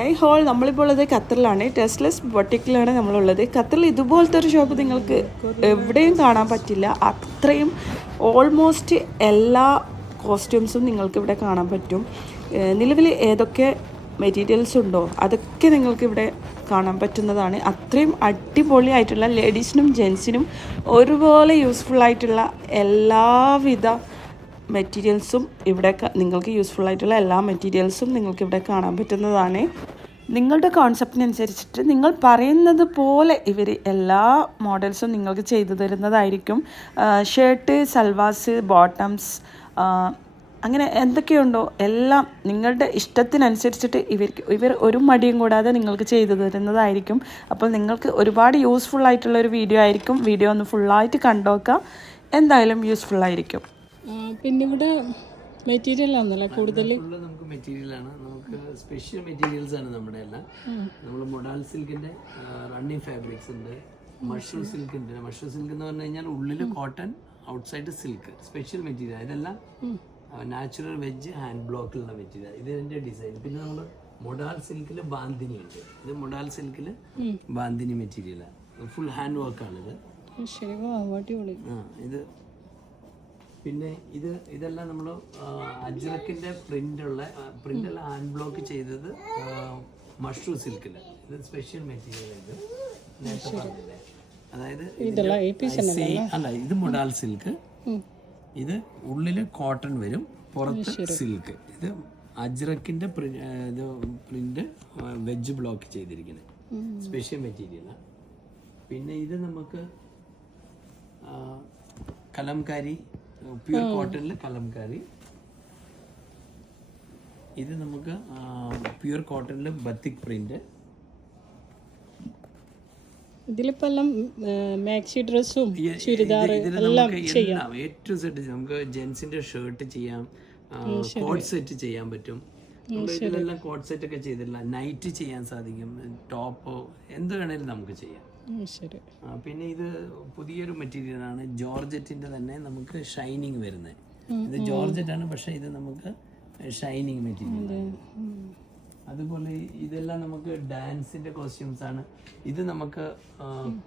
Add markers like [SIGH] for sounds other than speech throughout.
High whole നമ്മളിപ്പോൾ ഉള്ളത് ഖത്തറിലാണ്. ടെസ്റ്റ്ലെസ് ബൊട്ടിക്കിലാണ് നമ്മളുള്ളത്. ഖത്തറിൽ ഇതുപോലത്തെ ഒരു ഷോപ്പ് നിങ്ങൾക്ക് എവിടെയും കാണാൻ പറ്റില്ല. അത്രയും ഓൾമോസ്റ്റ് എല്ലാ കോസ്റ്റ്യൂംസും നിങ്ങൾക്ക് ഇവിടെ കാണാൻ പറ്റും. നിലവിൽ ഏതൊക്കെ മെറ്റീരിയൽസ് ഉണ്ടോ അതൊക്കെ നിങ്ങൾക്ക് ഇവിടെ കാണാൻ പറ്റുന്നതാണ്. അത്രയും അടിപൊളിയായിട്ടുള്ള ലേഡീസിനും ജെൻസിനും ഒരുപോലെ യൂസ്ഫുൾ ആയിട്ടുള്ള എല്ലാവിധ മെറ്റീരിയൽസും ഇവിടെ നിങ്ങൾക്ക് യൂസ്ഫുൾ ആയിട്ടുള്ള എല്ലാ മെറ്റീരിയൽസും നിങ്ങൾക്ക് ഇവിടെ കാണാൻ പറ്റുന്നതാണ്. നിങ്ങളുടെ കോൺസെപ്റ്റിനനുസരിച്ചിട്ട് നിങ്ങൾ പറയുന്നത് പോലെ ഇവർ എല്ലാ മോഡൽസും നിങ്ങൾക്ക് ചെയ്തു തരുന്നതായിരിക്കും. ഷർട്ട് സൽവാസ് ബോട്ടംസ് അങ്ങനെ എന്തൊക്കെയുണ്ടോ എല്ലാം നിങ്ങളുടെ ഇഷ്ടത്തിനനുസരിച്ചിട്ട് ഇവർക്ക് ഇവർ ഒരു മടിയും കൂടാതെ നിങ്ങൾക്ക് ചെയ്തു തരുന്നതായിരിക്കും. അപ്പോൾ നിങ്ങൾക്ക് ഒരുപാട് യൂസ്ഫുൾ ആയിട്ടുള്ള ഒരു വീഡിയോ ആയിരിക്കും. വീഡിയോ ഒന്ന് ഫുള്ളായിട്ട് കണ്ടോക്കുക എന്തായാലും യൂസ്ഫുൾ ആയിരിക്കും. പിന്നെ ഇവിടെ മെറ്റീരിയൽ ആണല്ലേ കൂടുതൽ നമുക്ക് മെറ്റീരിയൽ ആണ്. നമുക്ക് സ്പെഷ്യൽ മെറ്റീരിയൽസ് ആണ് നമ്മുടെ എല്ലാം. നമ്മൾ മൊഡാൽ സിൽക്കിന്റെ റണ്ണിങ് ഫാബ്രിക്സ് ഉണ്ട്. മഷ്റൂം സിൽക്ക് ഉണ്ട്. മഷ്റൂം സിൽക്ക് എന്ന് പറഞ്ഞു കഴിഞ്ഞാൽ ഉള്ളിൽ cotton outside silk special material ഇതെല്ലാം നാച്ചുറൽ വെജ് ഹാൻഡ് ബ്ലോക്കിലുള്ള മെറ്റീരിയൽ ഇത് ഇതിന്റെ ഡിസൈൻ പിന്നെ നമ്മൾ മൊഡാൽ സിൽക്കിൽ ബാന്തിനി ഉണ്ട്. ഇത് മൊഡാൽ സിൽക്കിൽ ബാന്തിനി മെറ്റീരിയലാണ് ഫുൾ ഹാൻഡ് വർക്കാണിത് ഇത് പിന്നെ ഇത് ഇതെല്ലാം നമ്മൾ അജ്രക്കിന്റെ പ്രിന്റുള്ള പ്രിന്റെല്ലാം അൺബ്ലോക്ക് ചെയ്തത് മഷ്റൂ സിൽക്കിൽ ഇത് സ്പെഷ്യൽ മെറ്റീരിയൽ ഇത്. നേരത്തെ പറഞ്ഞില്ലേ? അതായത് അല്ല ഇത് മുടാൽ സിൽക്ക് ഇത് ഉള്ളിൽ കോട്ടൺ വരും പുറത്ത് സിൽക്ക് ഇത് ആ, ഇത് പ്രിന്റ് വെജ് ബ്ലോക്ക് ചെയ്തിരിക്കുന്നത് സ്പെഷ്യൽ മെറ്റീരിയലാണ് പിന്നെ ഇത് നമുക്ക് കലംകാരി പ്യൂർ കോട്ടണിൽ കലംകാരി ഇത് നമുക്ക് പ്യൂർ കോട്ടണിൽ ബത്തിക് പ്രിന്റ് ഇതിലിപ്പോ എല്ലാം മാക്സി ഡ്രസ്സും ചുരിദാർ എല്ലാം എ ടു സെറ്റ് നമുക്ക് ജെൻസിന്റെ ഷർട്ട് ചെയ്യാം കോട്ട് സെറ്റ് ചെയ്യാൻ പറ്റും. ഇതിലെല്ലാം കോട്ട് സെറ്റ് ഒക്കെ ചെയ്തിട്ടില്ല. നൈറ്റ് ചെയ്യാൻ സാധിക്കും. ടോപ്പോ എന്ത് വേണേലും നമുക്ക് ചെയ്യാം. ശരി. പിന്നെ ഇത് പുതിയൊരു മെറ്റീരിയലാണ് ജോർജറ്റിന്റെ തന്നെ നമുക്ക് ഷൈനിങ് വരുന്നത്. ഇത് ജോർജറ്റ് ആണ് പക്ഷേ ഇത് നമുക്ക് ഷൈനിങ് മെറ്റീരിയൽ അതുപോലെ ഇതെല്ലാം നമുക്ക് ഡാൻസിന്റെ കോസ്റ്റ്യൂംസ് ആണ്. ഇത് നമുക്ക് ആ,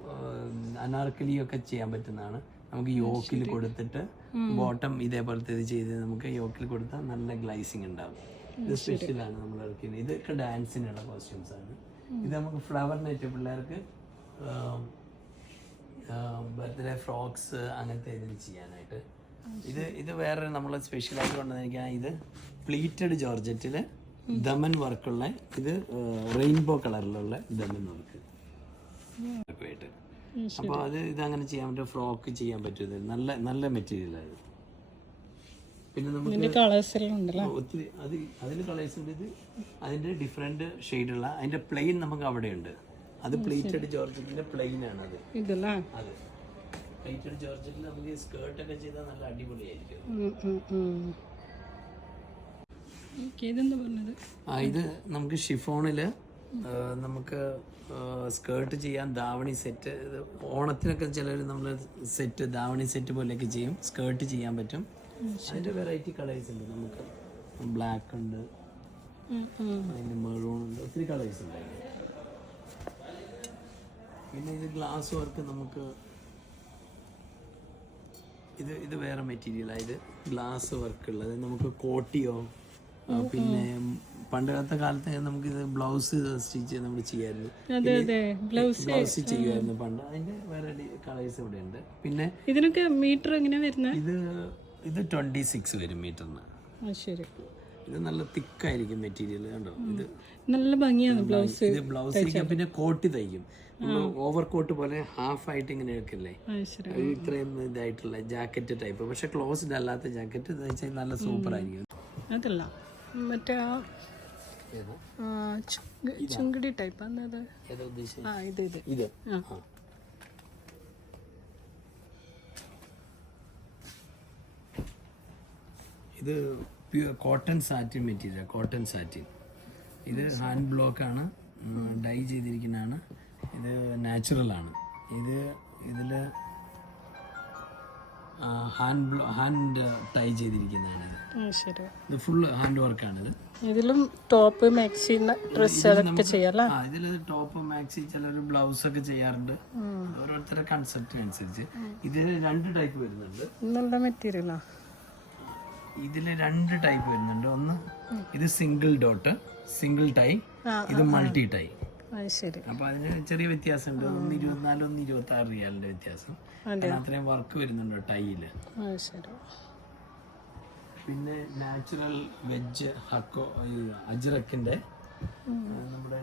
ആ, അനാർക്കലി ഒക്കെ ചെയ്യാൻ പറ്റുന്നതാണ്. നമുക്ക് യോക്കിൽ കൊടുത്തിട്ട് ബോട്ടം ഇതേപോലത്തെ ഇത് ചെയ്ത് നമുക്ക് യോക്കിൽ കൊടുത്താൽ നല്ല ഗ്ലൈസിങ് ഉണ്ടാവും. ഇത് സ്പെഷ്യലാണ് നമ്മൾ ഇറക്കിയത് ഇതൊക്കെ ഡാൻസിനുള്ള കോസ്റ്റ്യൂംസ് ആണ്. ഇത് നമുക്ക് ഫ്ലവർ നെറ്റ് പിള്ളേർക്ക് ബർത്ത്ഡേ ഫ്രോക്സ് അങ്ങനത്തെ ഇതിൽ ചെയ്യാനായിട്ട്. ഇത് ഇത് വേറെ നമ്മൾ സ്പെഷ്യലായിട്ട് കൊണ്ടുവന്നിരിക്കുക ഇത് പ്ലീറ്റഡ് ജോർജറ്റിൽ ദമൻ വർക്കുള്ള ഇത് റെയിൻബോ കളറിലുള്ള ദമൻ വർക്ക്. ആയിട്ട്. അപ്പോൾ അത് ഇത് അങ്ങനെ ചെയ്യാൻ പറ്റും ഫ്രോക്ക് ചെയ്യാൻ പറ്റും നല്ല നല്ല മെറ്റീരിയലാണ് പിന്നെ നമുക്ക് ഒത്തിരി അത് അതിൽ കളേഴ്സ് ഉണ്ട് ഇത്. അതിന്റെ ഡിഫറെന്റ് ഷെയ്ഡുള്ള അതിന്റെ പ്ലെയിൻ നമുക്ക് അവിടെ ഉണ്ട് അത് പ്ലേറ്റഡ് ജോർജറ്റിന്റെ പ്ലെയിൻ ആണ് അത് ഇതല്ലേ? അത്. പ്ലേറ്റഡ് ജോർജറ്റിൽ നമുക്ക് സ്കേർട്ട് ഒക്കെ ചെയ്താൽ നല്ല അടിപൊളിയായിരിക്കും ആ ഇത് നമുക്ക് ഷിഫോണിൽ നമുക്ക് സ്കേർട്ട് ചെയ്യാൻ ദാവണി സെറ്റ് ഓണത്തിനൊക്കെ ചിലർ നമ്മൾ സെറ്റ് ദാവണി സെറ്റ് പോലെയൊക്കെ ചെയ്യും. സ്കേർട്ട് ചെയ്യാൻ പറ്റും. അതിന്റെ വെറൈറ്റി കളേഴ്സ് ഉണ്ട്. നമുക്ക് ബ്ലാക്ക് ഉണ്ട്. അതിന്റെ മെറൂൺ ഉണ്ട്. ഒത്തിരി കളേഴ്സ് ഉണ്ട്. പിന്നെ ഇത് ഗ്ലാസ് വർക്ക് നമുക്ക് ഇത് ഇത് വേറെ മെറ്റീരിയലാണ് ഇത് ഗ്ലാസ് വർക്ക് ഉള്ളത്. നമുക്ക് കോട്ടിയോ പിന്നെ പണ്ട് കാലത്തെ കാലത്ത് നമുക്ക് ഇത് ബ്ലൗസ് സ്റ്റിച്ച് നമ്മൾ ചെയ്യായിരുന്നു. ബ്ലൗസ് ചെയ്യുമായിരുന്നു പണ്ട്. അതിന്റെ വേറെ കളേഴ്സ് ഇവിടെ ഉണ്ട്. പിന്നെ ഇതിനൊക്കെ മീറ്റർ എങ്ങനെ വരുന്നത് ഇത് ഇത് ട്വന്റി സിക്സ് വരും മീറ്ററിന് ശരി. ഇത് നല്ല തിക്കായിരിക്കും മെറ്റീരിയൽ കണ്ടോ? ഇത് നല്ല ഭംഗിയാണ് ബ്ലൗസ്. ഇത് ബ്ലൗസ് പിന്നെ കോട്ട് തയ്ക്കും. ഓവർ കോട്ട് പോലെ ഹാഫ് ആയിട്ട് ഇങ്ങനെ അത് ഇത്രയും ഇതായിട്ടുള്ള ജാക്കറ്റ് ടൈപ്പ് പക്ഷെ ക്ലോസ്ഡ് അല്ലാത്ത ജാക്കറ്റ് തയ്ച്ചാൽ നല്ല സൂപ്പർ ആയിരിക്കും അതല്ല. മറ്റേ ചുങ്കടി ടൈപ്പ് ആ ഇത്. ഇത് pure cotton satin material cotton satin ഇത് ഹാൻഡ് ബ്ലോക്ക് ആണ് ഡൈ ചെയ്തിരിക്കുന്നതാണ്. ഇത് നാച്ചുറൽ ആണ്. ഇത് ഇതിൽ ഹാൻഡ് ബ്ലോ ഹാൻഡ് ടൈ ചെയ്തിരിക്കുന്നതാണ് ഇത്. ശരി. ഇത് ഫുൾ ഹാൻഡ് വർക്കാണിത് ഇതിലും ടോപ്പ് മാക്സി ഡ്രസ്സ് അതൊക്കെ ചെയ്യാല്ലേ ആ ഇതിൽ ടോപ്പ് മാക്സി ചിലർ ബ്ലൗസ് ഒക്കെ ചെയ്യാറുണ്ട്. ഓരോരുത്തരുടെ കൺസെപ്റ്റ് അനുസരിച്ച്. ഇതിൽ രണ്ട് ടൈപ്പ് വരുന്നുണ്ട്. മെറ്റീരിയലാണ് മെറ്റീരിയലാ ഇതിൽ രണ്ട് ടൈപ്പ് വരുന്നുണ്ട്. ഒന്ന് ഇത് സിംഗിൾ ഡോട്ട് സിംഗിൾ ടൈ ഇത് മൾട്ടി ടൈ ശരി. അപ്പൊ അതിന് ചെറിയ വ്യത്യാസമുണ്ട്. ഒന്ന് ഇരുപത്തിനാല് ഒന്ന് ഇരുപത്തി ആറ് റിയാലിന്റെ വ്യത്യാസം. അത്രയും വർക്ക് വരുന്നുണ്ട് ടൈയിൽ പിന്നെ നാച്ചുറൽ വെജ് ഹക്കോ അജ്രക്കിന്റെ നമ്മുടെ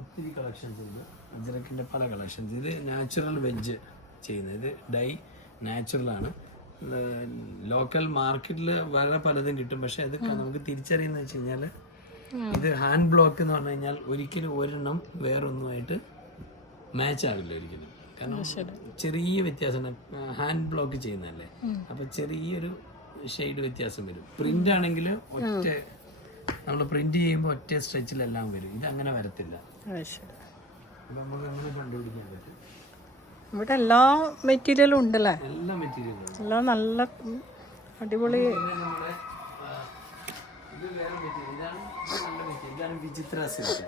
ഒത്തിരി കളക്ഷൻസ് ഉണ്ട്. അജ്രക്കിന്റെ പല കളക്ഷൻസ് ഇത് നാച്ചുറൽ വെജ് ചെയ്യുന്നത്. ഡൈ നാച്ചുറൽ ആണ്. ലോക്കൽ മാർക്കറ്റിൽ വളരെ പലതും കിട്ടും. പക്ഷെ അത് നമുക്ക് തിരിച്ചറിയുന്ന വെച്ച് കഴിഞ്ഞാൽ ഇത് ഹാൻഡ് ബ്ലോക്ക് എന്ന് പറഞ്ഞു കഴിഞ്ഞാൽ ഒരിക്കലും ഒരെണ്ണം വേറൊന്നുമായിട്ട് മാച്ച് ആവില്ല ഒരിക്കലും. കാരണം ചെറിയ വ്യത്യാസം ഹാൻഡ് ബ്ലോക്ക് ചെയ്യുന്നതല്ലേ? അപ്പൊ ചെറിയൊരു ഷെയ്ഡ് വ്യത്യാസം വരും. പ്രിന്റ് ആണെങ്കിൽ ഒറ്റ നമ്മൾ പ്രിന്റ് ചെയ്യുമ്പോൾ ഒറ്റ സ്ട്രെച്ചിലെല്ലാം വരും. ഇത് അങ്ങനെ വരത്തില്ല. നമുക്ക് അങ്ങനെ കണ്ടുപിടിക്കാൻ പറ്റും. ഇവിടെ എല്ലാ മെറ്റീരിയലും ഉണ്ടല്ലേ? എല്ലാ മെറ്റീരിയലും എല്ലാം നല്ല അടിപൊളി നമ്മുടെ വിചിത്ര സിൽക്ക്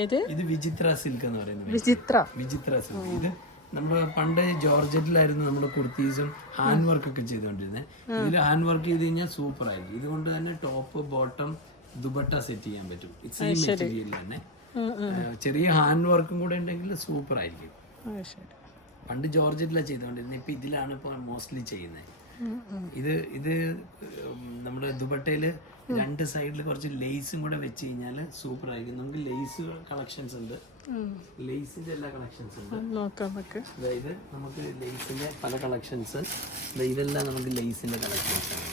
ഏത്? ഇത് വിചിത്ര സിൽക്ക് എന്ന് പറയുന്നത് വിചിത്ര. വിചിത്ര സിൽക്ക് ഇത് നമ്മൾ പണ്ട് ജോർജറ്റിലായിരുന്നു നമ്മൾ കുർത്തീസും ഹാൻഡ് വർക്ക് ഒക്കെ ചെയ്തുകൊണ്ടിരുന്നത് ഇതിൽ ഹാൻഡ് വർക്ക് ചെയ്ത് കഴിഞ്ഞാൽ സൂപ്പർ ആയിരിക്കും. ഇതുകൊണ്ട് തന്നെ ടോപ്പ് ബോട്ടം ദുബട്ട സെറ്റ് ചെയ്യാൻ പറ്റും. സെയിം മെറ്റീരിയൽ തന്നെ. ചെറിയ ഹാൻഡ് വർക്കും കൂടെ ഉണ്ടെങ്കിൽ സൂപ്പർ ആയിരിക്കും. പണ്ട് ജോർജറ്റിലാണ് ചെയ്തുകൊണ്ടിരുന്നത് ഇപ്പൊ ഇതിലാണ് ഇപ്പോൾ മോസ്റ്റ്ലി ചെയ്യുന്നത് ഇത് ഇത് നമ്മുടെ ദുബട്ടയിൽ രണ്ട് സൈഡിൽ കുറച്ച് ലേസും കൂടെ വെച്ച് കഴിഞ്ഞാൽ സൂപ്പർ ആയിരിക്കും നമുക്ക് ലേസ് കളക്ഷൻസ് ഉണ്ട്. ലേസിന്റെ എല്ലാ കളക്ഷൻസ് ഉണ്ട്. നോക്കാം നമുക്ക്. അതായത് നമുക്ക് ലേസിന്റെ പല കളക്ഷൻസ് ഇതെല്ലാം നമുക്ക് ലേസിന്റെ കളക്ഷൻസ് ആണ്.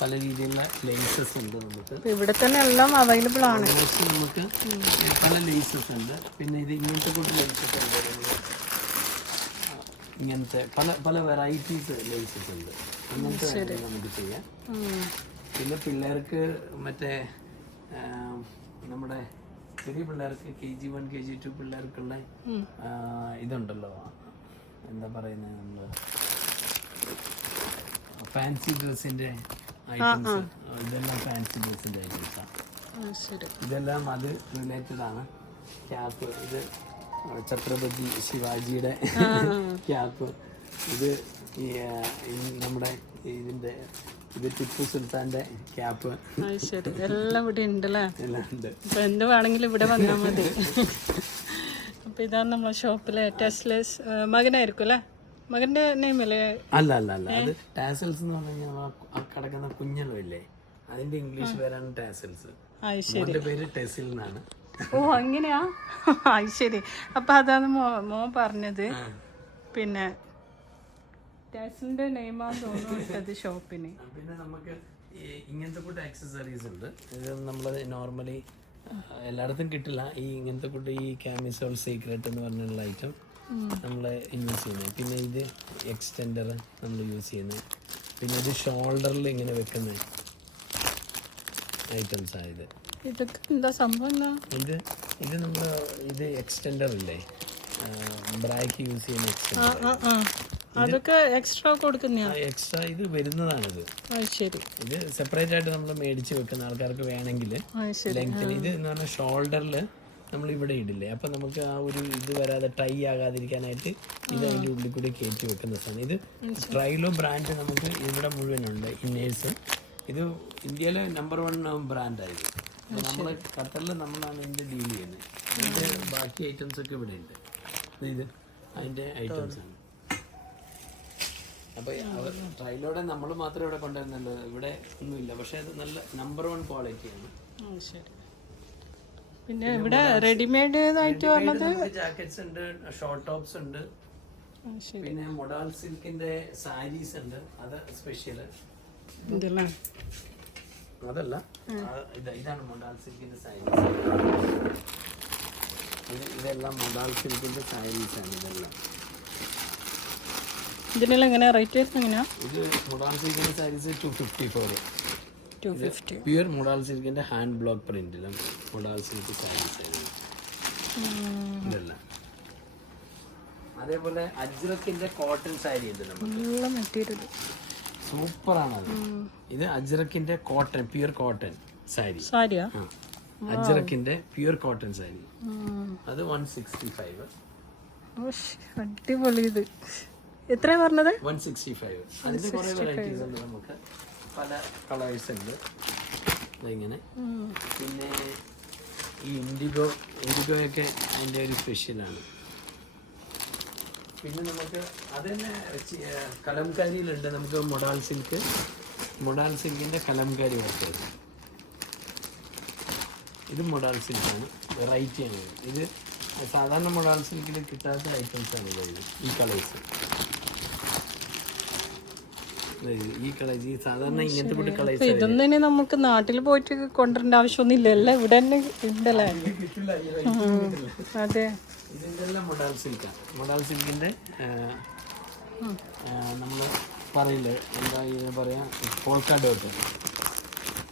പല രീതിയിലുള്ള ലേസസ് ഉണ്ട് നമുക്ക്. ഇവിടെ തന്നെ എല്ലാം അവൈലബിൾ ആണ്. നമുക്ക് പല ലേസസ് ഉണ്ട്. പിന്നെ ഇത് ഇങ്ങനത്തെ കൂട്ട് ലേസസ് ഉണ്ട്. ഇങ്ങനത്തെ പല പല വെറൈറ്റീസ് ലേസസ് ഉണ്ട്. അങ്ങനത്തെ നമുക്ക് ചെയ്യാം. പിന്നെ പിള്ളേർക്ക് മറ്റേ നമ്മുടെ ചെറിയ പിള്ളേർക്ക് K G one K G two പിള്ളേർക്കുള്ള ഇതുണ്ടല്ലോ. എന്താ പറയുന്നത് നമ്മൾ ഫാൻസി ഡ്രസ്സിന്റെ ഐറ്റംസ്. ഇതെല്ലാം ഫാൻസി ഡ്രസ്സിന്റെ ഐറ്റംസാണ് ഇതെല്ലാം അത് റിലേറ്റഡ് ആണ്. ക്യാപ്പ് ഇത് ഛത്രപതി ശിവാജിയുടെ ക്യാപ്പ്. ഇത് ഈ നമ്മുടെ ഇതിന്റെ ഇത് ടിപ്പു സുൽത്താന്റെ ക്യാപ്പ്. ശരി. എല്ലാം ഇവിടെ ഉണ്ടല്ലേ? എല്ലാം ഉണ്ട്. അപ്പൊ എന്ത് വേണമെങ്കിലും ഇവിടെ വന്നാൽ മതി. അപ്പൊ ഇതാണ് നമ്മളെ ഷോപ്പിലെ ടെസ്ലെസ് മകനായിരിക്കും അല്ലേ? മകന്റെ നെയിം അല്ലേ? അല്ല അല്ല അല്ല. അത് ടാസൽസ് എന്ന് പറഞ്ഞു കഴിഞ്ഞാൽ കിടക്കുന്ന കുഞ്ഞളമില്ലേ അതിന്റെ ഇംഗ്ലീഷ് പേരാണ് ടാസൽസ്. മോന്റെ പേര് ടെസിൽ എന്നാണ്. ഓ അങ്ങനെയാ? [LAUGHS] അത് ശരി. അപ്പൊ അതാണ് മോ മോൻ പറഞ്ഞത്. പിന്നെ ടെസ്ലിന്റെ നെയിമാന്ന് തോന്നുന്നു ഷോപ്പിന്. പിന്നെ നമുക്ക് ഇങ്ങനത്തെ കൂട്ട് ആക്സസറീസ് ഉണ്ട്. ഇത് നമ്മൾ നോർമലി എല്ലായിടത്തും കിട്ടില്ല. ഈ ഇങ്ങനത്തെ കൂട്ടി ഈ കാമിസോൾ സീക്രട്ട് എന്ന് പറഞ്ഞുള്ള ഐറ്റം നമ്മൾ യൂസ് ചെയ്യുന്നത് പിന്നെ ഇത് എക്സ്റ്റെൻഡർ നമ്മൾ യൂസ് ചെയ്യുന്നത് പിന്നെ ഇത് ഷോൾഡറിൽ ഇങ്ങനെ വെക്കുന്ന ഐറ്റംസ് ആയത് ഇതൊക്കെ എന്താ സംഭവം എന്താ? ഇത് ഇത് നമ്മൾ ഇത് എക്സ്റ്റെൻഡർ ഇല്ലേ? ബ്രാക്ക് യൂസ് ചെയ്യുന്ന എക്സ്റ്റെൻഡർ അതൊക്കെ എക്സ്ട്രാ കൊടുക്കുന്നയാ? എക്സ്ട്രാ ഇത് വരുന്നതാണിത്. ശരി. ഇത് സെപ്പറേറ്റ് ആയിട്ട് നമ്മൾ മേടിച്ച് വെക്കുന്ന ആൾക്കാർക്ക് വേണമെങ്കിൽ ലെങ്ത്തിന് ഇത് എന്ന് പറഞ്ഞാൽ ഷോൾഡറിൽ നമ്മൾ ഇവിടെ ഇടില്ലേ? അപ്പം നമുക്ക് ആ ഒരു ഇത് വരാതെ ടൈ ആകാതിരിക്കാനായിട്ട് ഇത് അതിന്റെ ഉള്ളിൽ കൂടി കയറ്റി വെക്കുന്ന സാധനം. ഇത് ട്രൈലോ ബ്രാൻഡ് നമുക്ക് ഇവിടെ മുഴുവനുണ്ട് ഇന്നേഴ്സ് ഇത് ഇന്ത്യയിലെ നമ്പർ വൺ ബ്രാൻഡായിരുന്നു അപ്പോൾ നമ്മൾ ഖത്തറിൽ നമ്മളാണ് ഇതിന്റെ ഡീൽ ചെയ്യുന്നത്. ഇതിന്റെ ബാക്കി ഐറ്റംസ് ഒക്കെ ഇവിടെ ഉണ്ട്. ഇത് അതിന്റെ ഐറ്റംസ് ആണ്. അപ്പോൾ ട്രൈലോടെ നമ്മൾ മാത്രമേ ഇവിടെ കൊണ്ടുവരുന്നുള്ളൂ ഇവിടെ ഒന്നുമില്ല. പക്ഷേ അത് നല്ല നമ്പർ വൺ ക്വാളിറ്റിയാണ് ശരി. പിന്നെ ഇവിടെ റെഡിമെയ്ഡ് ആയിട്ട് പറഞ്ഞത് ജാക്കറ്റ്സ് ഉണ്ട് ഷോർട്ട് ടോപ്സ് ഉണ്ട്. പിന്നെ മൊഡാൾ സിൽക്കിന്റെ സാരീസ് ഉണ്ട്. അത് സ്പെഷ്യൽ ഇതല്ലേ അതല്ല. ആ, ഇതാണ് മൊഡാൾ സിൽക്കിന്റെ സാരീസ് ഇതെല്ലാം മൊഡാൾ സിൽക്കിന്റെ സാരീസ് ആണ് ഇതെല്ലാം. ഇതിനെല്ലാം എങ്ങനെയാ? റേറ്റ് എങ്ങനെയാ? ഇത് modal സിൽക്കിന്റെ sarees two fifty four two fifty pure modal സിൽക്കിന്റെ hand block പ്രിന്റിലും മുടാൽ സിൽക്ക് സാരീസ് ഇതെല്ലാം. അതേപോലെ അജ്രക്കിന്റെ കോട്ടൺ സാരി ഉണ്ട് നല്ല മെറ്റീരിയൽ സൂപ്പറാണ് അത് ഇത് അജ്രക്കിന്റെ കോട്ടൺ പ്യുർ കോട്ടൺ സാരി. സാരിയാ? അജ്രക്കിന്റെ പ്യുർ കോട്ടൺ സാരി. അത് വൺ സിക്സ്റ്റി ഫൈവ് അടിപൊളി ഇത്. എത്രയാ പറഞ്ഞത്? വൺ സിക്സ്റ്റി ഫൈവ് അതിന്റെ കുറെ വെറൈറ്റീസ് ഉണ്ട് നമുക്ക്. പല കളേഴ്സ് ഉണ്ട്. ഇങ്ങനെ പിന്നെ ഈ ഇൻഡിഗോ ഇൻഡിഗോയൊക്കെ അതിന്റെ ഒരു സ്പെഷ്യലാണ് പിന്നെ നമുക്ക് അത് തന്നെ കലംകാരിയിലുണ്ട്. നമുക്ക് മൊഡാൽ സിൽക്ക് മൊഡാൽ സിൽക്കിന്റെ കലംകാരി വർക്ക് ഇത് മൊഡാൽ സിൽക്കാണ് വെറൈറ്റിയാണ് ഇത് സാധാരണ മൊഡാൽ സിൽക്കിൽ കിട്ടാത്ത ഐറ്റംസ് ആണ് ഇത്. ഈ കളേഴ്സ് ഈ ഈ സാധാരണ ഇങ്ങനത്തെ കൂട്ട് കളേഴ്സ് ഇതൊന്നും ഇനി നമുക്ക് നാട്ടിൽ പോയിട്ട് കൊണ്ടുവരേണ്ട ആവശ്യമൊന്നുമില്ല. ഇല്ലല്ലേ ഇവിടെ തന്നെ ഉണ്ടല്ലേ? അതെ. ഇതിന്റെ മൊഡാൾ സിൽക്കാണ് മൊഡാൾ സിൽക്കിന്റെ നമ്മൾ പറയില്ലേ? എന്താ ഇതിനെ പറയാ? പോൾക്കാ ഡോട്ട്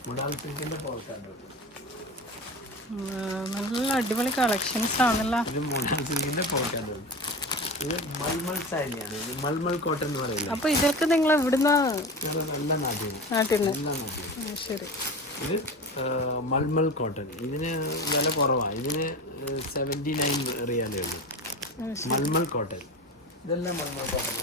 മൊഡാൽ സിൽക്കിന്റെ പോൾക്കാ ഡോട്ട് നല്ല അടിപൊളി കളക്ഷൻസ് ആണല്ലോ. ഇത് മൊഡാൾ സിൽക്കിന്റെ പോൾക്കാ ഡോട്ട് ഇത് മൽമൽ സാരിയാണ്. ഇത് മൽമൽ കോട്ടൺ എന്ന് പറയുന്നത്. അപ്പൊ ഇതൊക്കെ നിങ്ങൾ ഇവിടുന്ന് ഇത് നല്ല നാട്ടിൽ നാട്ടിൽ നിന്ന്? നല്ല നാട്ടിൽ ഉം, ശരി. ഇത് മൽമൽ കോട്ടൺ. ഇതിന് വില കുറവാണ് ഇതിന് സെവന്റി നയൻ റിയാലേ ഉള്ളൂ. മൽമൽ കോട്ടൺ. ഇതെല്ലാം മൽമൽ കോട്ടൺ.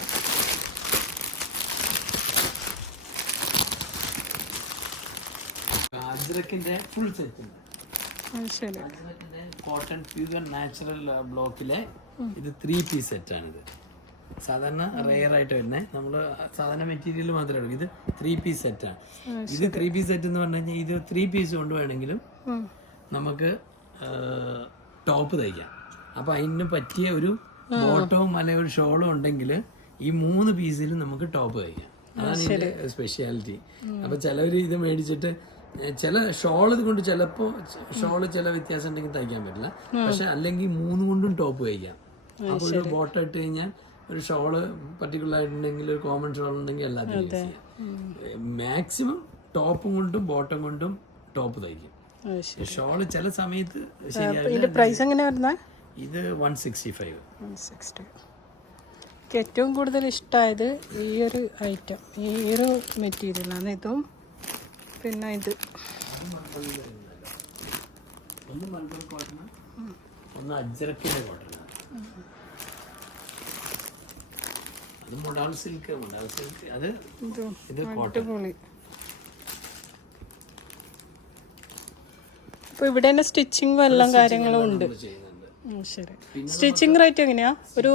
അജ്രക്കിന്റെ ഫുൾ സെറ്റ് ഉം, ശരി. അജ്രക്കിന്റെ കോട്ടൺ പ്യൂർ നാച്ചുറൽ ബ്ലോക്കിലെ ഇത് ത്രീ പീസ് സെറ്റ് ആണിത്. സാധാരണ റെയർ ആയിട്ട് വരുന്നത് നമ്മൾ സാധാരണ മെറ്റീരിയൽ മാത്രമേ ഉള്ളൂ. ഇത് ത്രീ പീസ് സെറ്റ് ആണ്. ഇത് ത്രീ പീസ് സെറ്റ് എന്ന് പറഞ്ഞു കഴിഞ്ഞാൽ ഇത് ത്രീ പീസ് കൊണ്ട് വേണമെങ്കിലും നമുക്ക് ടോപ്പ് തയ്ക്കാം. അപ്പൊ അതിന് പറ്റിയ ഒരു ബോട്ടവും അല്ലെങ്കിൽ ഒരു ഷോളും ഉണ്ടെങ്കിൽ ഈ മൂന്ന് പീസിലും നമുക്ക് ടോപ്പ് തയ്ക്കാം. അതാണ് സ്പെഷ്യാലിറ്റി അപ്പൊ ചിലവർ ഇത് മേടിച്ചിട്ട് ചില ഷോൾ ഇത് കൊണ്ട് ചിലപ്പോ ഷോൾ ചില വ്യത്യാസം ഉണ്ടെങ്കിൽ തയ്ക്കാൻ പറ്റില്ല. പക്ഷെ അല്ലെങ്കിൽ മൂന്ന് കൊണ്ടും ടോപ്പ് തയ്ക്കാം. അപ്പൊ ഒരു ബോട്ടം ഇട്ട് കഴിഞ്ഞാൽ ഒരു ഷോൾ പർട്ടിക്കുലർ ആയിട്ടുണ്ടെങ്കിൽ ഒരു കോമൺ ഷോൾ ഉണ്ടെങ്കിൽ എല്ലാത്തിനും യൂസ് ചെയ്യാം. മാക്സിമം ടോപ്പും കൊണ്ടും ബോട്ടം കൊണ്ടും ടോപ്പ് തയ്ക്കും. ഷോൾ ചില സമയത്ത് പ്രൈസ് എങ്ങനെ വരുന്നത് ഇത് വൺ സിക്സ്റ്റി ഫൈവ് ഏറ്റവും കൂടുതൽ ഇഷ്ടമായത് ഈ ഒരു ഐറ്റം ഈ ഒരു മെറ്റീരിയലാണ് ഇതും പിന്നെ ഇത്. ഒന്ന് മൽബർ കോട്ടൺ ഒന്ന് അജ്രക്കിന്റെ കോട്ടൺ അത് സിൽക്ക് മൊഡാൾ സിൽക്ക്. അത് ഇത് കോട്ടൺ അപ്പോൾ ഇവിടെ തന്നെ സ്റ്റിച്ചിങ്ങും എല്ലാം കാര്യങ്ങളും ഉണ്ട്. ശരി. സ്റ്റിച്ചിങ് റേറ്റ് എങ്ങനെയാ? ഒരു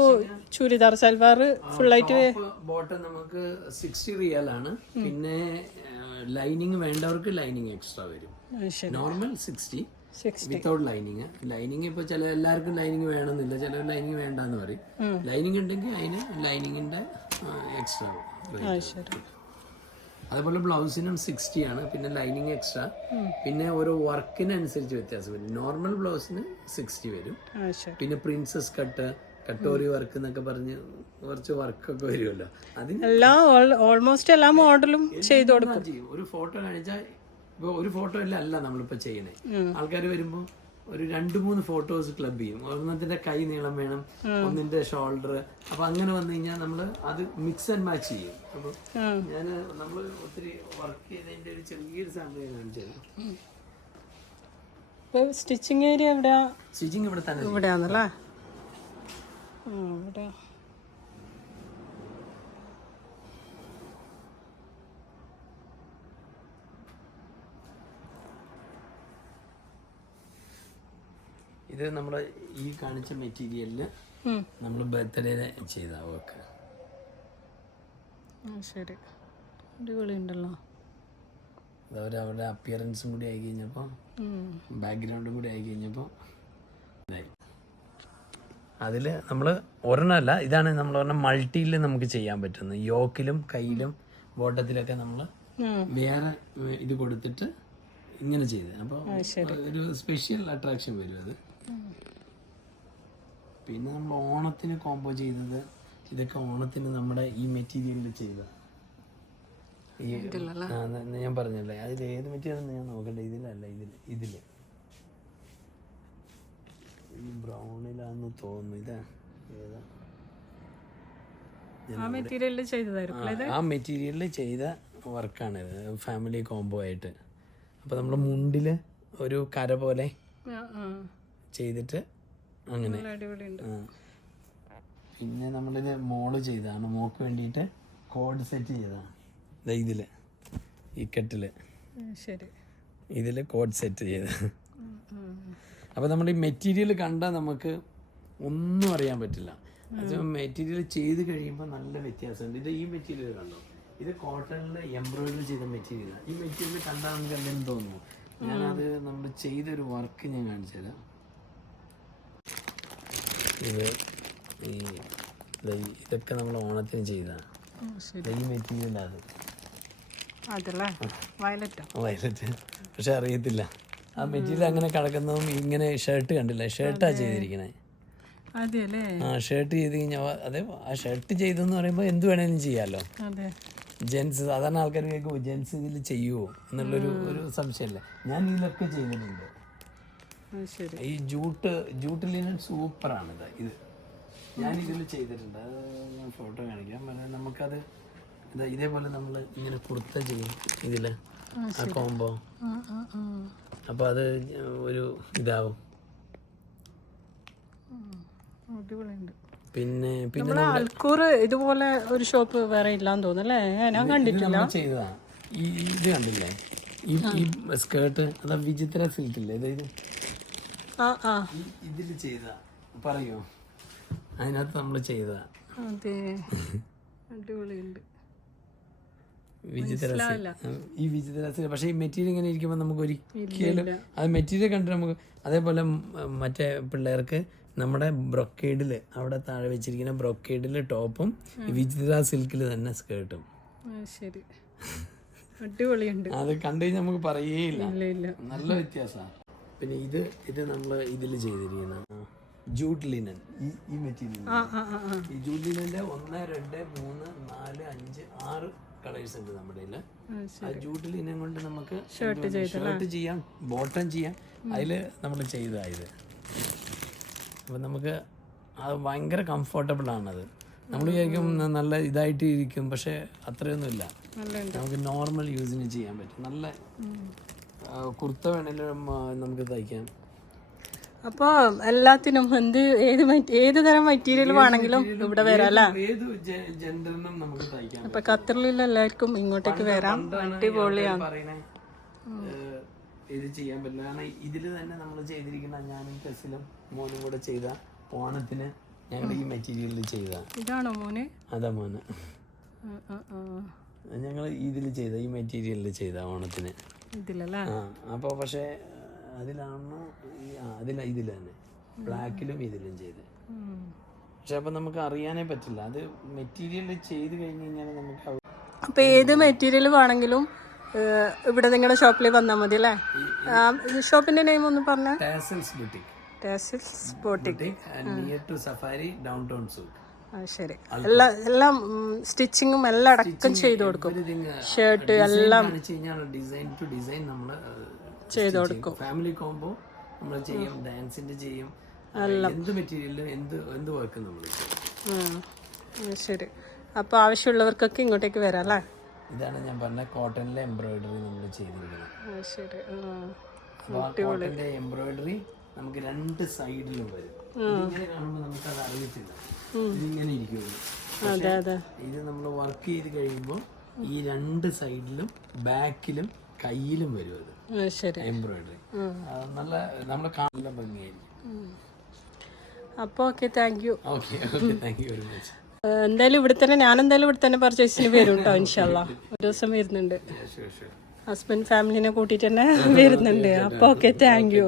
ചുരിദാർ സൽവാർ ഫുള്ളായിട്ട് ബോട്ടം നമുക്ക് സിക്സ്റ്റി റിയൽ ആണ് പിന്നെ ലൈനിങ് വേണ്ടവർക്ക് ലൈനിങ് എക്സ്ട്രാ വരും. Normal sixty six without lining lining ഇപ്പൊ ചില എല്ലാവർക്കും ലൈനിങ് വേണമെന്നില്ല. ചിലർ ലൈനിങ് വേണ്ടെന്ന് പറയും. ലൈനിങ് ഉണ്ടെങ്കിൽ അതിന് ലൈനിങ്ങിന്റെ എക്സ്ട്രാ അതേപോലെ ബ്ലൗസിനും സിക്സ്റ്റി ആണ്. പിന്നെ ലൈനിങ് എക്സ്ട്രാ പിന്നെ ഓരോ വർക്കിനനുസരിച്ച് വ്യത്യാസം വരും. നോർമൽ ബ്ലൗസിന് സിക്സ്റ്റി വരും. പിന്നെ പ്രിൻസസ് കട്ട് കട്ടോറി വർക്ക് എന്നൊക്കെ പറഞ്ഞ് കുറച്ച് വർക്കൊക്കെ വരുമല്ലോ. അതിന് എല്ലാ ഓൾമോസ്റ്റ് എല്ലാ മോഡലും ചെയ്തു കൊടുക്കും. ഒരു ഫോട്ടോ കാണിച്ചാൽ ഇപ്പോൾ ഒരു ഫോട്ടോ അല്ല അല്ല നമ്മളിപ്പോൾ ചെയ്യണേ. ആൾക്കാർ വരുമ്പോൾ ഒരു രണ്ട് മൂന്ന് ഫോട്ടോസ് ക്ലബ് ചെയ്യും. ഒരെണ്ണത്തിന്റെ കൈ നീളം വേണം ഒന്നിന്റെ ഷോൾഡർ അപ്പൊ അങ്ങനെ വന്നു കഴിഞ്ഞാൽ നമ്മൾ അത് മിക്സ് ആൻഡ് മാച്ച് ചെയ്യും. അപ്പൊ ഞാൻ നമ്മൾ ഒത്തിരി വർക്ക് ചെയ്തതിന്റെ ഒരു ചെറിയൊരു സാമ്പിൾ കാണിച്ചത് സ്റ്റിച്ചിങ് ഏരിയ എവിടെയാ? സ്റ്റിച്ചിങ് ഇവിടെ തന്നെ ഇവിടെ ഇത് നമ്മൾ ഈ കാണിച്ച മെറ്റീരിയലിൽ നമ്മൾ ബർത്ത്ഡേനെ ചെയ്ത വർക്ക് ശരി. അടിപൊളി ഉണ്ടല്ലോ അതവർ അവരുടെ അപ്പിയറൻസും കൂടി ആയി കഴിഞ്ഞപ്പോൾ ബാക്ക്ഗ്രൗണ്ടും കൂടി ആയി കഴിഞ്ഞപ്പോൾ അതിൽ നമ്മൾ ഒരെണ്ണമല്ല ഇതാണ് നമ്മൾ പറഞ്ഞ മൾട്ടിയിൽ നമുക്ക് ചെയ്യാൻ പറ്റുന്നത്. യോക്കിലും കയ്യിലും ബോട്ടത്തിലൊക്കെ നമ്മൾ. വേറെ ഇത് കൊടുത്തിട്ട് ഇങ്ങനെ ചെയ്ത് അപ്പോൾ ഒരു സ്പെഷ്യൽ അട്രാക്ഷൻ വരും അത്. പിന്നെ നമ്മൾ ഓണത്തിന് കോമ്പോ ചെയ്തത് ഇതൊക്കെ ഓണത്തിന് നമ്മുടെ ഈ മെറ്റീരിയലിൽ ചെയ്ത. ഞാൻ പറഞ്ഞല്ലേ അതിൽ ഏത് മെറ്റീരിയൽ ഞാൻ നോക്കട്ടെ ഇതിലല്ല ഇതിൽ ഇതിൽ. ബ്രൗണിലാന്ന് തോന്നുന്നു. ഇതാ ഏതാ? ആ മെറ്റീരിയലിൽ ആ- മെറ്റീരിയലിൽ ചെയ്ത വർക്കാണ് ഫാമിലി കോംബോ ആയിട്ട്. അപ്പോൾ നമ്മൾ മുണ്ടിൽ ഒരു കര പോലെ. ചെയ്തിട്ട് അങ്ങനെ. പിന്നെ നമ്മളിത് മോൾ ചെയ്തതാണ്. മോക്ക് വേണ്ടിയിട്ട് കോഡ് സെറ്റ് ചെയ്തതാണ്. ഇതിൽ ഈ കെട്ടിൽ. ശരി. ഇതിൽ കോഡ് സെറ്റ് ചെയ്ത്. അപ്പോൾ നമ്മൾ ഈ മെറ്റീരിയൽ കണ്ടാൽ നമുക്ക് ഒന്നും അറിയാൻ പറ്റില്ല. അത് മെറ്റീരിയൽ ചെയ്ത് കഴിയുമ്പോൾ നല്ല വ്യത്യാസമുണ്ട്. ഇത് ഈ മെറ്റീരിയൽ കണ്ടോ? ഇത് കോട്ടണിൽ എംബ്രോയിഡറി ചെയ്ത മെറ്റീരിയലാണ് ഈ മെറ്റീരിയൽ കണ്ടാൽ നമുക്ക് എന്തെങ്കിലും തോന്നുന്നു ഞാനത് നമ്മൾ ചെയ്തൊരു വർക്ക് ഞാൻ കാണിച്ചുതരാം ഇത് ഈ ഇതൊക്കെ നമ്മൾ ഓണത്തിന് ചെയ്തതാണ് ഈ മെറ്റീരിയലാണ് അതല്ലേ? വയലറ്റോ വയലറ്റ് പക്ഷെ അറിയത്തില്ല. ആ മെറ്റീരിയൽ അങ്ങനെ കിടക്കുന്നതും ഇങ്ങനെ ഷർട്ട് കണ്ടില്ല? ഷർട്ടാ ചെയ്തിരിക്കണേ. ആ ഷർട്ട് ചെയ്ത് കഴിഞ്ഞാൽ അതെ ആ ഷർട്ട് ചെയ്തെന്ന് പറയുമ്പോൾ എന്ത് വേണേലും ചെയ്യാമല്ലോ ജെൻസ് സാധാരണ ആൾക്കാർ കേൾക്കുമോ ജെൻസ് ഇതിൽ ചെയ്യുമോ എന്നുള്ളൊരു ഒരു സംശയമല്ലേ ഞാൻ ഇതിലൊക്കെ ചെയ്തിട്ടുണ്ട്. ഈ ജൂട്ട് ജൂട്ട് ലിനൻ സൂപ്പറാണ് ഇത് ഇത്. ഞാൻ ഇതിൽ ചെയ്തിട്ടുണ്ട്. അത് ഫോട്ടോ കാണിക്കാം. പക്ഷേ നമുക്കത് ഇതാ ഇതേപോലെ നമ്മൾ ഇങ്ങനെ കുർത്ത ചെയ്യും ഇതിൽ ആ കോംബോ അപ്പോൾ അത് ഒരു ഇതാവും. പിന്നെ പിന്നെ അൽക്കൂറ് അൽക്കൂർ ഇതുപോലെ ഒരു ഷോപ്പ് വേറെ ഇല്ലാന്ന് തോന്നുന്നല്ലേ? ഞാൻ കണ്ടിട്ടില്ല. ചെയ്തതാണ് ഈ ഇത് കണ്ടില്ലേ? ഈ ഈ സ്കേർട്ട് അതാ വിചിത്ര സിൽക്ക് ഇല്ലേ? ഈ ഇതിൽ ചെയ്ത പറയോ. അതിനകത്ത് നമ്മൾ ചെയ്തതാ. അതെ. അടിപൊളിയുണ്ട്. ഈ വിചിത്ര സിൽക്ക് പക്ഷേ ഈ മെറ്റീരിയൽ ഇങ്ങനെ ഇരിക്കുമ്പോൾ നമുക്ക് ഒരിക്കലും അത് മെറ്റീരിയൽ കണ്ടിട്ട് നമുക്ക് അതേപോലെ മറ്റേ പിള്ളേർക്ക് നമ്മുടെ ബ്രൊക്കേഡിൽ അവിടെ താഴെ വെച്ചിരിക്കുന്ന ബ്രൊക്കേഡിൽ ടോപ്പും ഈ വിചിത്ര സിൽക്കിൽ തന്നെ സ്കേർട്ടും. ശരി. അടിപൊളിയുണ്ട്. അത് കണ്ടു കഴിഞ്ഞാൽ നമുക്ക് പറയേയില്ല നല്ല വ്യത്യാസമാണ് പിന്നെ ഇത് ഇത് നമ്മൾ ഇതിൽ ചെയ്തിരിക്കുന്ന. Jute linen. ഈ ഈ മെറ്റീരിയൽ. ഈ ജൂട്ട് ലിനന്റെ ഒന്ന് രണ്ട് മൂന്ന് നാല് അഞ്ച് ആറ് കളേഴ്സ് ഉണ്ട് നമ്മുടെ ആ, ജൂട്ടിൽ ഇനം കൊണ്ട് നമുക്ക് ഷർട്ട് ചെയ്യാം ബോട്ടം ചെയ്യാം. അതിൽ നമ്മൾ ചെയ്തതായത് അപ്പം നമുക്ക് അത് ഭയങ്കര കംഫർട്ടബിൾ ആണത്. നമ്മൾ വിചാരിക്കും നല്ല ഇതായിട്ട് ഇരിക്കും പക്ഷെ അത്രയൊന്നുമില്ല. ഇല്ല നമുക്ക് നോർമൽ യൂസിന് ചെയ്യാൻ പറ്റും. നല്ല കുർത്ത വേണേലും നമുക്ക് തയ്ക്കാം. അപ്പൊ എല്ലാത്തിനും എന്ത് ഏത് ഏത് തരം മെറ്റീരിയൽ വേണമെങ്കിലും ഇവിടെ വരാം അല്ലേ? അപ്പൊ ഖത്തറിലുള്ള എല്ലാവർക്കും ഇങ്ങോട്ടേക്ക് വരാം. അടിപൊളിയാണ്. ഇത് ചെയ്യാൻ പറ്റില്ല. കാരണം ഇതിൽ തന്നെ നമ്മൾ ചെയ്തിരിക്കുന്ന ഞാനും ടെസ്സിലും മോനും കൂടെ ചെയ്ത ഓണത്തിന് ഞങ്ങൾ ഈ മെറ്റീരിയലിൽ ചെയ്ത. ഇതാണോ മോന്? അതാ മോന്. ഞങ്ങൾ ഇതിൽ ചെയ്ത ഈ മെറ്റീരിയലിൽ ചെയ്ത ഓണത്തിന്. ഇതിലല്ലേ? ആ അപ്പോൾ പക്ഷേ അതിലാണോ ഈ അതില ഇതിൽ തന്നെ. ബ്ലാക്കിലും ഇതിലും ചെയ്ത്. പക്ഷെ അപ്പം നമുക്ക് അറിയാനേ പറ്റില്ല. അത് മെറ്റീരിയൽ ചെയ്ത് കഴിഞ്ഞ് കഴിഞ്ഞാൽ നമുക്ക് അപ്പൊ ഏത് മെറ്റീരിയൽ വേണമെങ്കിലും ഇവിടെ നിങ്ങളുടെ ഷോപ്പിൽ വന്നാൽ മതി അല്ലേ? ഷോപ്പിന്റെ നെയിം ഒന്ന് പറഞ്ഞ. ശരി. എല്ലാ എല്ലാം സ്റ്റിച്ചിങ്ങും എല്ലാം അടക്കം ചെയ്തു കൊടുക്കും. ഷർട്ട് എല്ലാം. ഡിസൈൻ ടു ഡിസൈൻ നമ്മൾ ചെയ്തു കൊടുക്കും. ഫാമിലി കോംബോ നമ്മൾ ചെയ്യും ഡാൻസിന്റെ ചെയ്യും. എന്ത് മെറ്റീരിയലും എന്ത് എന്ത് വർക്കും നമ്മൾ ചെയ്യും. ശരി. അപ്പൊ ആവശ്യമുള്ളവർക്കൊക്കെ ഇങ്ങോട്ടേക്ക് വരാം അല്ലേ? ഇതാണ് ഞാൻ പറഞ്ഞ കോട്ടണിലെ എംബ്രോയിഡറി നമ്മൾ ചെയ്തിരിക്കുന്നത്. ശരി. അപ്പോൾ എംബ്രോയിഡറി നമുക്ക് രണ്ട് സൈഡിലും വരും. ഇങ്ങനെ കാണുമ്പോൾ നമുക്ക് അത് അറിയത്തില്ല. ഇതിങ്ങനെ ഇരിക്കുള്ളൂ. ഇത് നമ്മൾ വർക്ക് ചെയ്ത് കഴിയുമ്പോൾ ഈ രണ്ട് സൈഡിലും ബാക്കിലും കയ്യിലും വരും അത്. എംബ്രോയിഡറി നല്ല നമ്മൾ കാണുന്ന ഭംഗിയായിരിക്കും. അപ്പോൾ okay thank you okay okay thank you very much എന്തായാലും ഇവിടെ തന്നെ ഞാൻ എന്തായാലും ഇവിടെ തന്നെ പർച്ചേസിന് വരും കേട്ടോ ഇൻഷാല്ല ഒരു ദിവസം വരുന്നുണ്ട്. ഹസ്ബൻഡ് ഫാമിലിനെ കൂട്ടിയിട്ട് തന്നെ [LAUGHS] വരുന്നുണ്ട്. അപ്പോൾ ഓക്കെ താങ്ക് യു